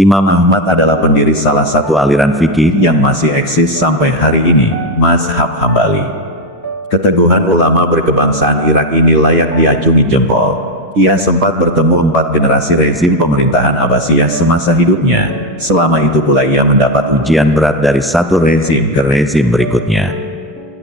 Imam Ahmad adalah pendiri salah satu aliran fikih yang masih eksis sampai hari ini, mazhab Hambali. Keteguhan ulama berkebangsaan Irak ini layak diacungi jempol. Ia sempat bertemu 4 generasi rezim pemerintahan Abbasiyah semasa hidupnya. Selama itu pula ia mendapat ujian berat dari satu rezim ke rezim berikutnya.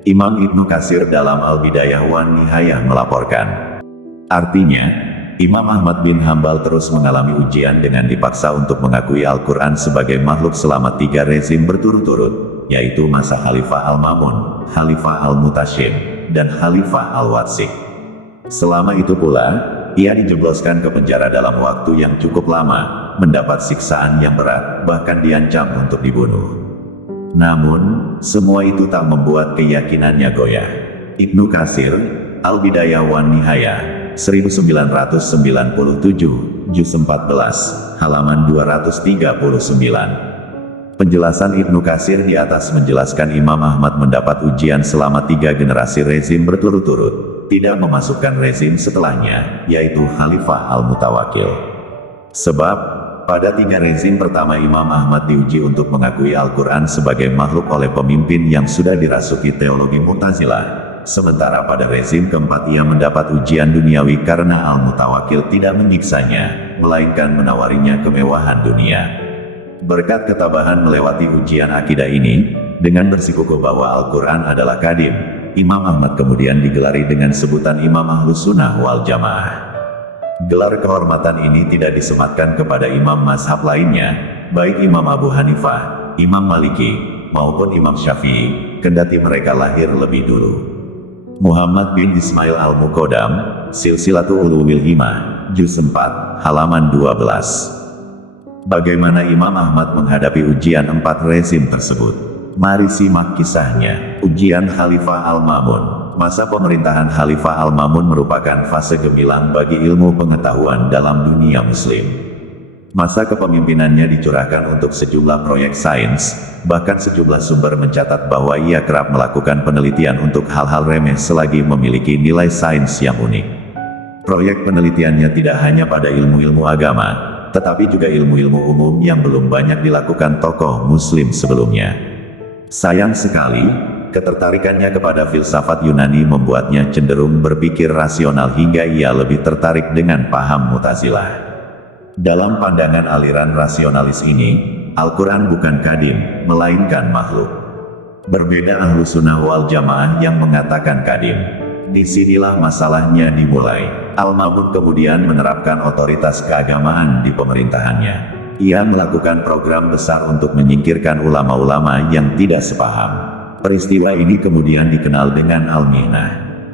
Imam Ibnu Katsir dalam Al-Bidayah wan Nihayah melaporkan. Artinya, Imam Ahmad bin Hambal terus mengalami ujian dengan dipaksa untuk mengakui Al-Quran sebagai makhluk selama 3 rezim berturut-turut, yaitu masa Khalifah Al-Mamun, Khalifah Al-Mutashim, dan Khalifah Al-Watsik. Selama itu pula, ia dijebloskan ke penjara dalam waktu yang cukup lama, mendapat siksaan yang berat, bahkan diancam untuk dibunuh. Namun, semua itu tak membuat keyakinannya goyah. Ibnu Katsir, Al-Bidayah wan Nihayah, 1997, juz 14, halaman 239. Penjelasan Ibnu Katsir di atas menjelaskan Imam Ahmad mendapat ujian selama 3 generasi rezim berturut-turut, tidak memasukkan rezim setelahnya, yaitu Khalifah Al-Mutawakkil. Sebab, pada 3 rezim pertama Imam Ahmad diuji untuk mengakui Al-Quran sebagai makhluk oleh pemimpin yang sudah dirasuki teologi Mu'tazilah. Sementara pada rezim keempat ia mendapat ujian duniawi karena Al-Mutawakkil tidak menyiksanya, melainkan menawarinya kemewahan dunia. Berkat ketabahan melewati ujian akidah ini, dengan bersikukuh bahwa Al-Quran adalah kadim, Imam Ahmad kemudian digelari dengan sebutan Imam Ahlus Sunnah wal Jamaah. Gelar kehormatan ini tidak disematkan kepada imam mazhab lainnya, baik Imam Abu Hanifah, Imam Maliki, maupun Imam Syafi'i, kendati mereka lahir lebih dulu. Muhammad bin Ismail Al-Muqaddam, Silsilatul Ulumil Himmah, juz 4, halaman 12. Bagaimana Imam Ahmad menghadapi ujian 4 rezim tersebut? Mari simak kisahnya. Ujian Khalifah Al-Mamun. Masa pemerintahan Khalifah Al-Mamun merupakan fase gemilang bagi ilmu pengetahuan dalam dunia muslim. Masa kepemimpinannya dicurahkan untuk sejumlah proyek sains, bahkan sejumlah sumber mencatat bahwa ia kerap melakukan penelitian untuk hal-hal remeh selagi memiliki nilai sains yang unik. Proyek penelitiannya tidak hanya pada ilmu-ilmu agama, tetapi juga ilmu-ilmu umum yang belum banyak dilakukan tokoh muslim sebelumnya. Sayang sekali, ketertarikannya kepada filsafat Yunani membuatnya cenderung berpikir rasional hingga ia lebih tertarik dengan paham Mu'tazilah. Dalam pandangan aliran rasionalis ini, Al-Quran bukan kadim, melainkan makhluk. Berbeda Ahlus Sunnah wal Jamaah yang mengatakan kadim. Disinilah masalahnya dimulai. Al-Mamun kemudian menerapkan otoritas keagamaan di pemerintahannya. Ia melakukan program besar untuk menyingkirkan ulama-ulama yang tidak sepaham. Peristiwa ini kemudian dikenal dengan Al-Mihnah.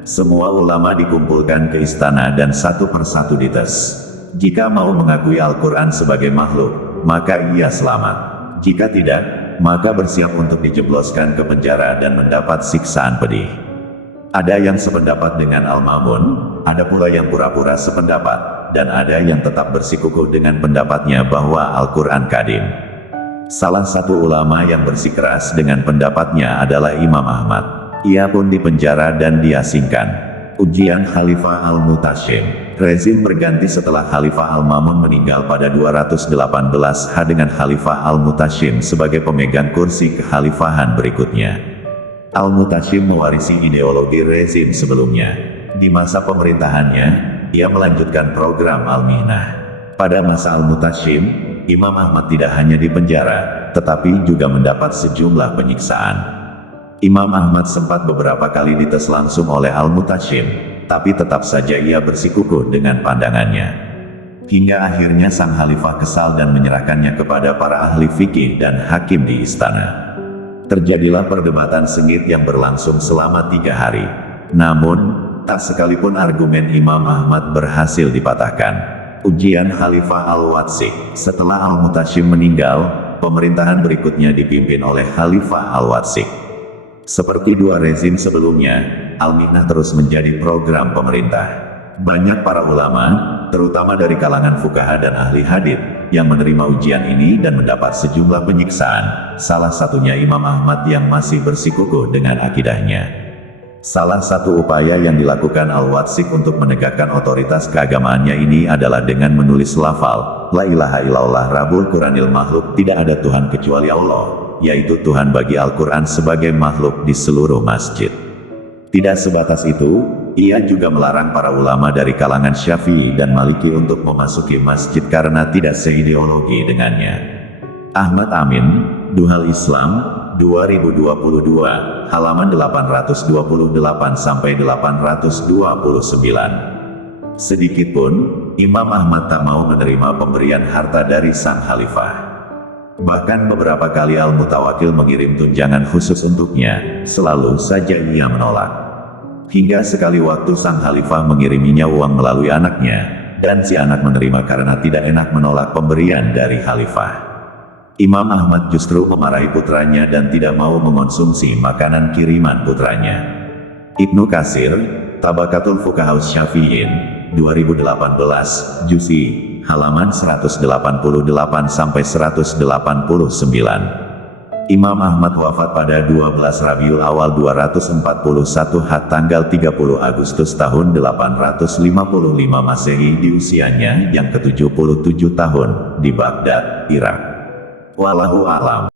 Semua ulama dikumpulkan ke istana dan satu persatu dites. Jika mau mengakui Al-Quran sebagai makhluk, maka ia selamat. Jika tidak, maka bersiap untuk dijebloskan ke penjara dan mendapat siksaan pedih. Ada yang sependapat dengan Al-Mamun, ada pula yang pura-pura sependapat, dan ada yang tetap bersikukuh dengan pendapatnya bahwa Al-Quran kadim. Salah satu ulama yang bersikeras dengan pendapatnya adalah Imam Ahmad. Ia pun dipenjara dan diasingkan. Ujian Khalifah Al-Mutashim. Rezim berganti setelah Khalifah Al-Mamun meninggal pada 218 H dengan Khalifah Al-Mutashim sebagai pemegang kursi kekhalifahan berikutnya. Al-Mutashim mewarisi ideologi rezim sebelumnya. Di masa pemerintahannya, ia melanjutkan program Al-Mihnah. Pada masa Al-Mutashim, Imam Ahmad tidak hanya dipenjara, tetapi juga mendapat sejumlah penyiksaan. Imam Ahmad sempat beberapa kali dites langsung oleh Al-Mutashim, tapi tetap saja ia bersikukuh dengan pandangannya. Hingga akhirnya sang khalifah kesal dan menyerahkannya kepada para ahli fikih dan hakim di istana. Terjadilah perdebatan sengit yang berlangsung selama 3 hari. Namun, tak sekalipun argumen Imam Ahmad berhasil dipatahkan. Ujian Khalifah Al-Watsik. Setelah Al-Mutashim meninggal, pemerintahan berikutnya dipimpin oleh Khalifah Al-Watsik. Seperti 2 rezim sebelumnya, Al-Mihnah terus menjadi program pemerintah. Banyak para ulama, terutama dari kalangan fuqaha dan ahli hadits, yang menerima ujian ini dan mendapat sejumlah penyiksaan, salah satunya Imam Ahmad yang masih bersikukuh dengan akidahnya. Salah satu upaya yang dilakukan Al-Watsik untuk menegakkan otoritas keagamaannya ini adalah dengan menulis lafal, La ilaha illallah Rabbul Quranil makhluk, tidak ada Tuhan kecuali Allah, yaitu Tuhan bagi Al-Quran sebagai makhluk di seluruh masjid. Tidak sebatas itu, ia juga melarang para ulama dari kalangan Syafi'i dan Maliki untuk memasuki masjid karena tidak seideologi dengannya. Ahmad Amin, Duhal Islam, 2022, halaman 828-829. Sedikitpun, Imam Ahmad tak mau menerima pemberian harta dari sang khalifah. Bahkan beberapa kali Al-Mutawakil mengirim tunjangan khusus untuknya, selalu saja ia menolak. Hingga sekali waktu sang khalifah mengiriminya uang melalui anaknya, dan si anak menerima karena tidak enak menolak pemberian dari khalifah. Imam Ahmad justru memarahi putranya dan tidak mau mengonsumsi makanan kiriman putranya. Ibnu Katsir, Tabaqatul Fuqahaus Syafi'in, 2018, Juz'i, halaman 188-189. Imam Ahmad wafat pada 12 Rabiul Awal 241 tanggal 30 Agustus tahun 855 Masehi di usianya yang ke-77 tahun, di Baghdad, Irak. Wallahu a'lam.